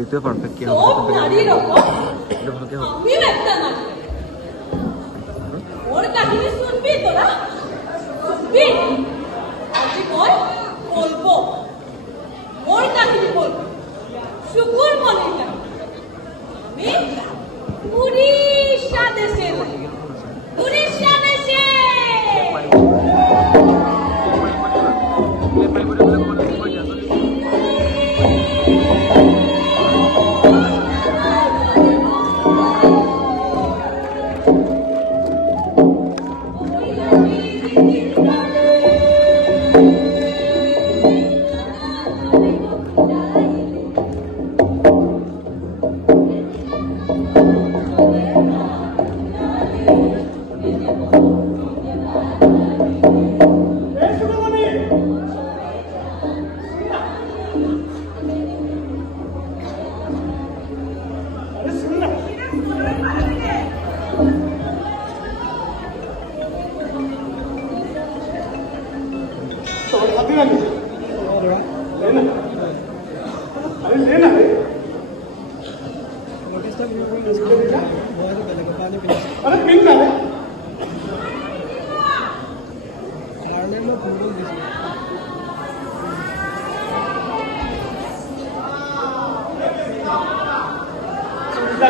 এইটো পারফেক্ট কি হবে সব নারীর ওপর এটা ভালো কি হবে আমি একটা না ওর কাহিনী শুনবি তোরা শুনবি আজকে বল বলবো ওর কাহিনী বলবো শুকুর মনের কাহিনী আমি উড়িষ্যা দেশে উড়িষ্যা দেশে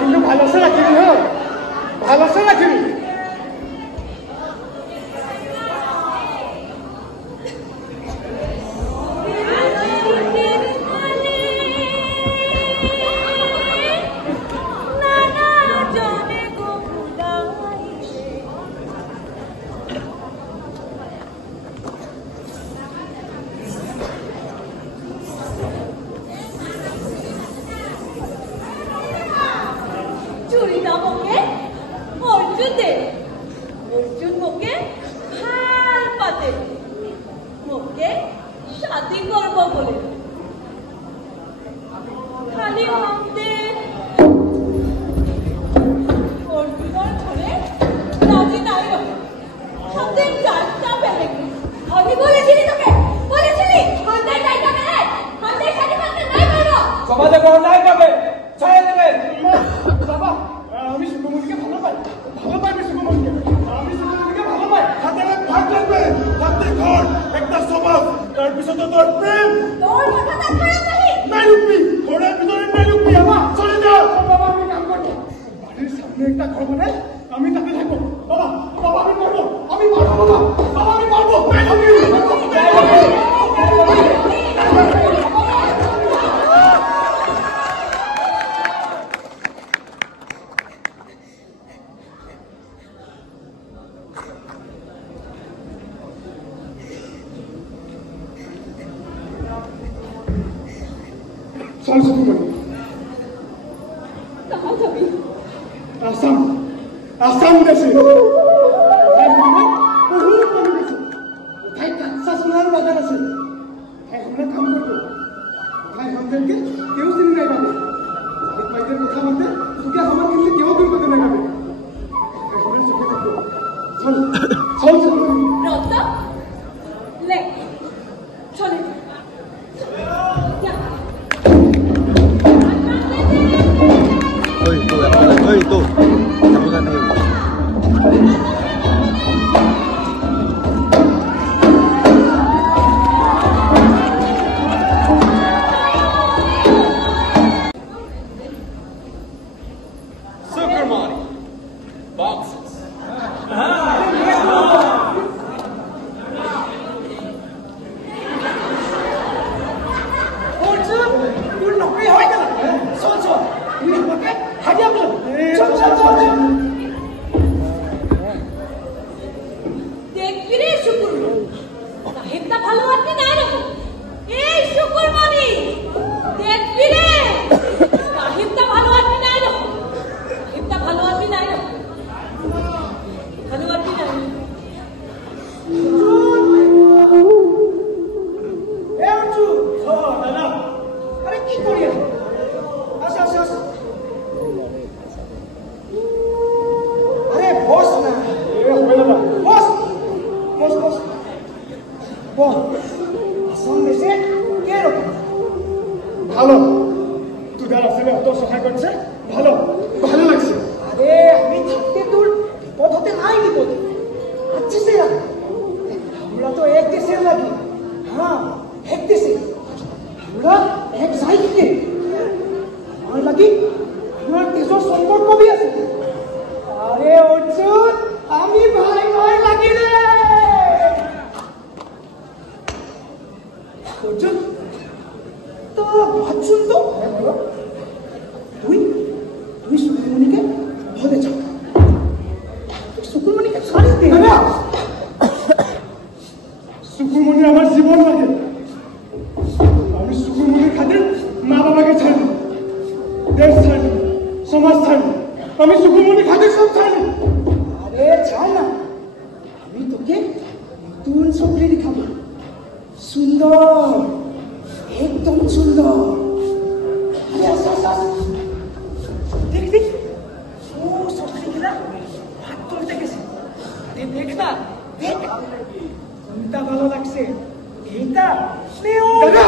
কিন্তু ভালোসে রাখিবি হ্যাঁ ভালোসে রাখিবি চুরিটা মোকে অর্জুন দে অর্জুন মোকে হাল পাতে মোকে শাদি করবো বলে খালি আমাদের অর্জুনের ঘরে রাজি নাই রকম আমাদের চারটা বেলে আমি বলেছিলি তোকে বলেছিলি আমাদের টাইটা বেলে আমাদের শাদি করতে নাই পারো সমাজে কোনো নাই পাবে ছাড়া দেবে বাবা আমি শুভমণিকে ভালো পাই শুভমণিকে আমি শুভমণিকে ভালো পাই হাতে ভাগ লাগবে হাতে ঘর একটা সমাজ তার পিছনে তোর প্রেম তোর মাথা কাজ করে নাহি নাই লুকবি ঘরের ভিতরে নাই লুকবি বাবা চলে যাও বাবা আমি কাম করবো বাড়ির সামনে একটা ঘর বানাই আমি তাতে থাকবো বাবা বাবা আমি পারবো বাবা বাবা আমি পারবো নাই লুকবি চল শুভমণি কাহা যাবি আসাম আসাম দেশে বহুত মানুষ আছে তাই কাঁচা সোনার বাজার আছে তাই আমরা কাম করবো তাই আমাদেরকে কেউ চিনি নাই পাবে বাইকের কথা বলতে তোকে আমার কিন্তু কেউ দূর করতে নাই পাবে আমরা চোখে থাকবো চল চল শুভমণি রত্না লে চলে ওই তো সাবধানে সুকুমনি আমার জীবন লাগে। আমি সুকুমনির খাতির মা বাবাকে ছাড়ি, দেশ ছাড়ি, সমাজ ছাড়ি, আমি সুকুমনির খাতির সব ছাড়ি। আরে ছাড় না, আমি তোকে নতুন চাকরি দেখাবো। সুন্দর, একদম সুন্দর। আরে আস আস আস, দেখ দেখ, ও চাকরিগুলা হাত তুলতে গেছে। আরে দেখ না, দেখ কোনটা ভালো লাগছে, এইটা দাদা,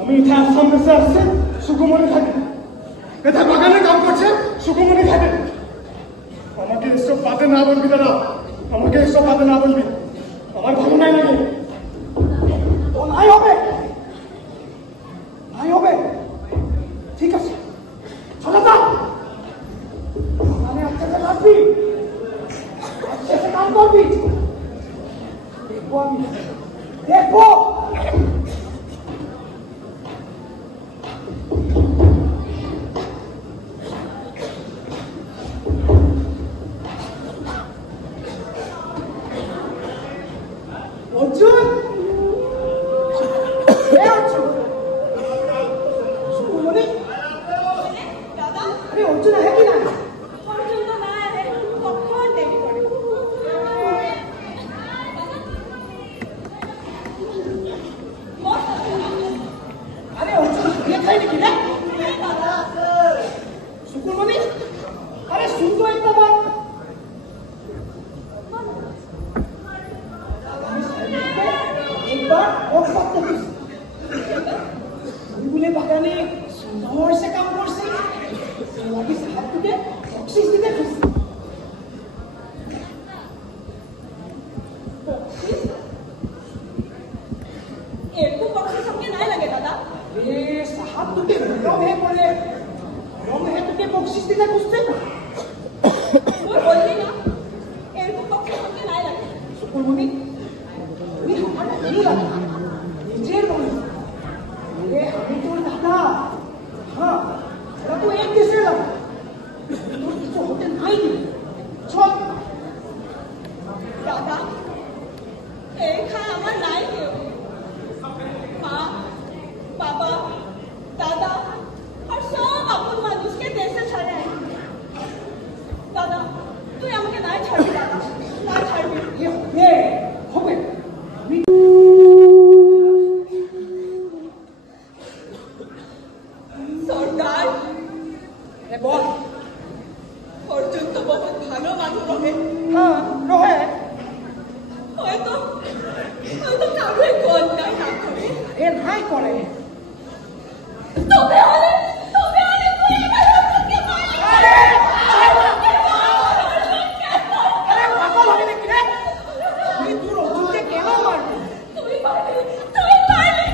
আমি এখানে আসাম দেশে আসছে সুকুমনি থাকে, এটা বাগানে কাম করছে সুকুমনি থাকে। আমাকে এসব বাদে না বলবি দাদা, আমাকে এসব বাদে না বলবি, আমার ভালো নাই লাগে। ও নাই হবে, নাই হবে, ঠিক আছে চলে যা। মানে আজকে লাগবি, আজকে কাম করবি, দেখবো আমি, দেখবো। অর্জুন, অর্জুন, সুকুমনি, দাদা আরে অর্জুন আছে কি না? অর্জুন তো না রে, কখন দেরি করে। আরে অর্জুন বিয়ে খাই নাকি রে? সুকুমনি, আরে শুনতো একটা বার। একবার ওর করতে দিস, বুলবুলে বাগানে সুন্দর সে কাম করছে, লাগি হাত দিতে বকশিস দিতে খুশি। এরকম বক্সের সঙ্গে নাই লাগে দাদা। এ সাহাব তোকে গরম হয়ে পড়লে, গরম হয়ে তোকে বকশিস দিতে খুঁজছে না। তুই বললি না এরকম বক্সের সঙ্গে নাই লাগে। সুকুমনি, তুমি আমার ভালো লাগে, নিজের মনে। এ আমি তোর দাদা, হ্যাঁ ওরা তো এক দেশে লাগে, তোর কিছু হতে নাই নি। চল দাদা এইখানে আমার নাই কেউ, মা বাবা দাদা আর সব আপন মানুষকে দেশে ছাড়ে। দাদা তুই আমাকে নাই ছাড়বি, দাদা না ছাড়বি। এ হবে, হবে। আমি সরকার এ বল। অর্জুন তো বহুত ভালো মানুষ রহে, হ্যাঁ রহে। হয়তো হয়তো কাউকে অন্যায় না করে। এ নাই করে। তবে হলে তুই আমার অর্জুনকে মারলি। আরে আরে পাগল হয়ে নাকি রে? তুই তোর অর্জুনকে কেন মারবি? তুই পারবি, তুই পারবি।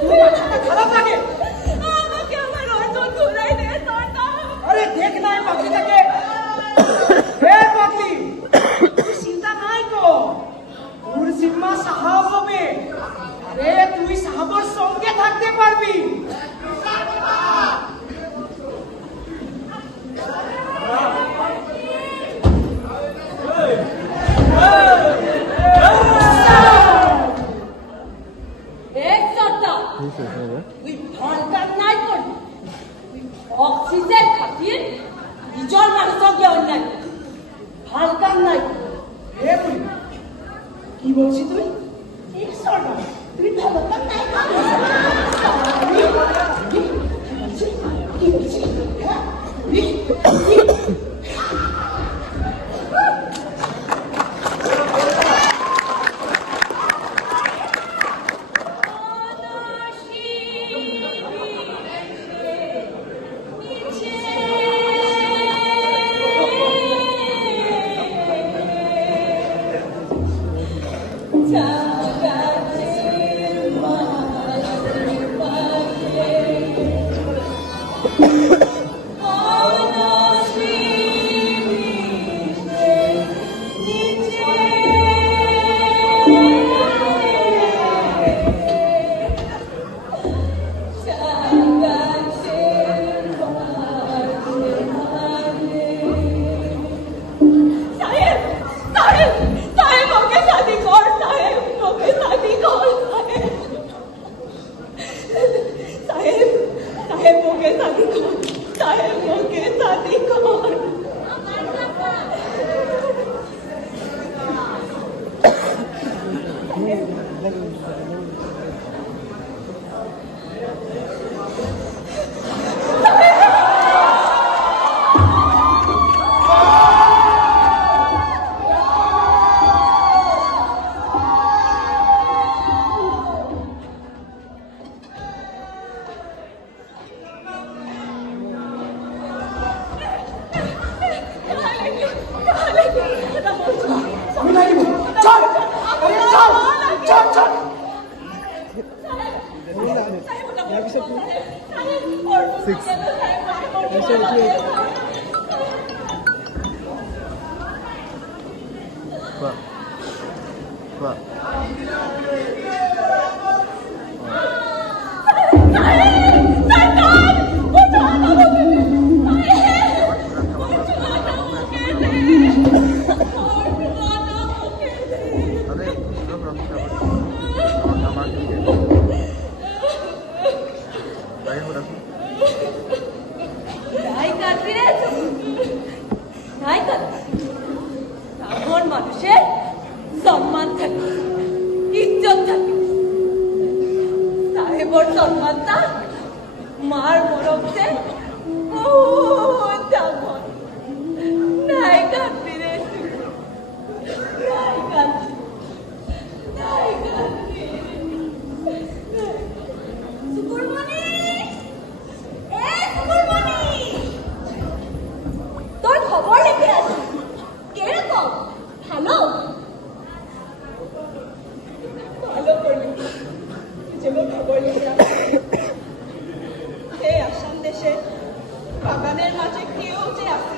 তুই মাথাটা খারাপ লাগে। আমাকে আমার অর্জুন ঘুরাই দে সরকার। আরে দেখ না এই পাখিটাকে। হে পাখি, তুই চিন্তা নাই কর, তোর জিম্মা সাহাব হবে। আরে তুই সাহাবর সঙ্গে থাকতে পারবি। এক সরকার তুই ভয়ঙ্কর নাই করবি, তুই অক্সিজেন খাতির নিজের মানুষকে অন্যায় হালকার নাই। হে তুই কি বলছিস তুই? এক সরকার তুই ভয়ঙ্কর নাই কি বলছিস? হ্যাঁ যা মানুষের সম্মান থাকে, ইজ্জত থাকে। সাহেবর সম্মানটা মার মরমতে তেমন নাই কাঁদবি রে, নাই কাঁদবি, নাই কাঁদবি। সুকুরমণি, সুকুরমণি, তোর খবর লিখে আসি। কিরকম? ভালো? ভালো করলি যেমন খবর লিখে হে আসাম দেশে বাগানের মাঝে কেউ যে আছে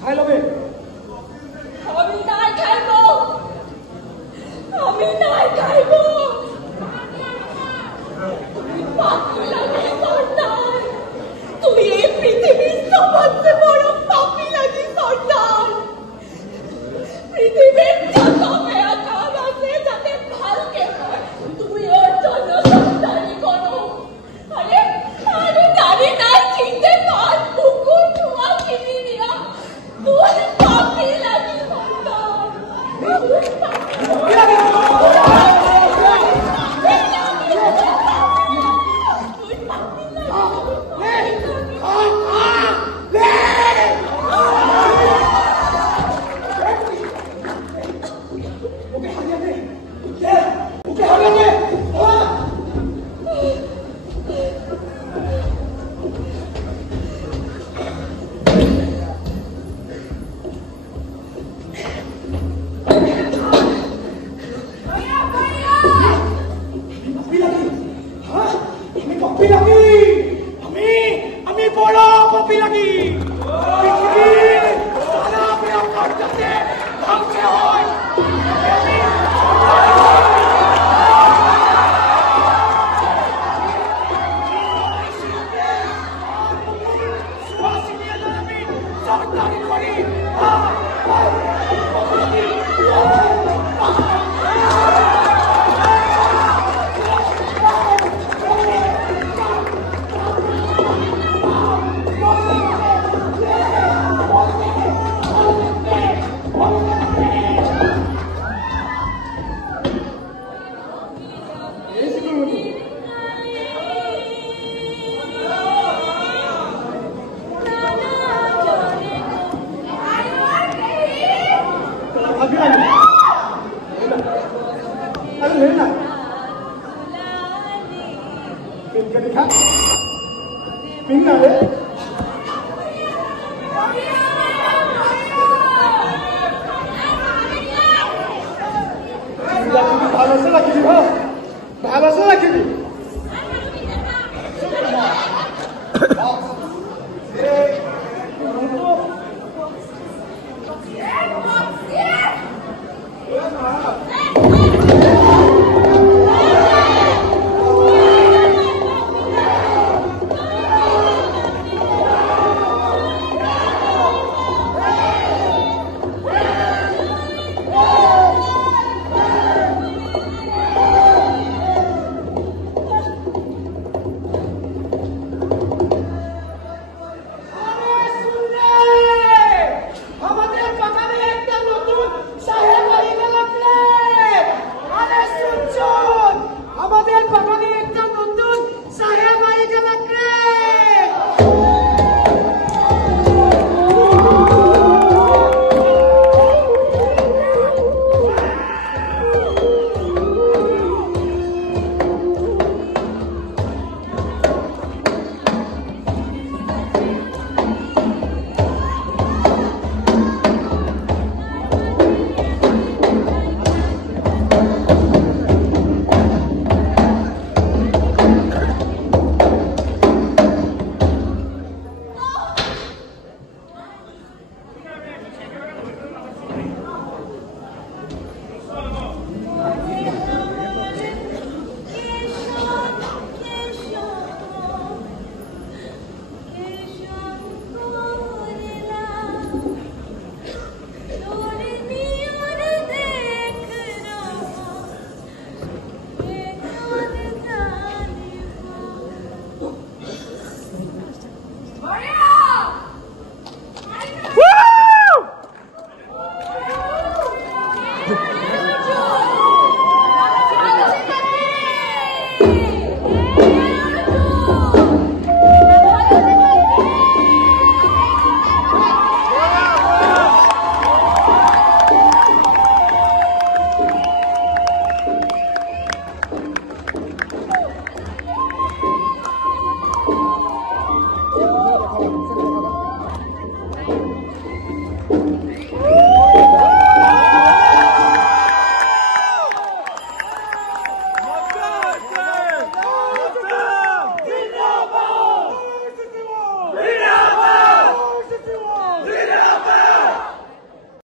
খাই লবে। আমি নাই খাইব, আমি নাই খাইব। তুই পাপি লাগি সর্দার, তুই এই পৃথিবীর সবচেয়ে বড় পাপি লাগি সর্দার। পৃথিবীর যত মেয়া কাম আছে যাতে ভালকে তুই ওর জন্য সর্দারি করো। আরে আরে জানি না চিনতে পার কুকুর ধোয়া কিনি নিয়া তুই পাপি লাগি সর্দার। আমি বড় কপি লাগি সারা প্রিয়ঙ্কার কাছে ধ্বংস হয়। সরকারি করি पिन के दिखा पिन ना रे ভালো সে রাখিবি ভালো সে রাখিবি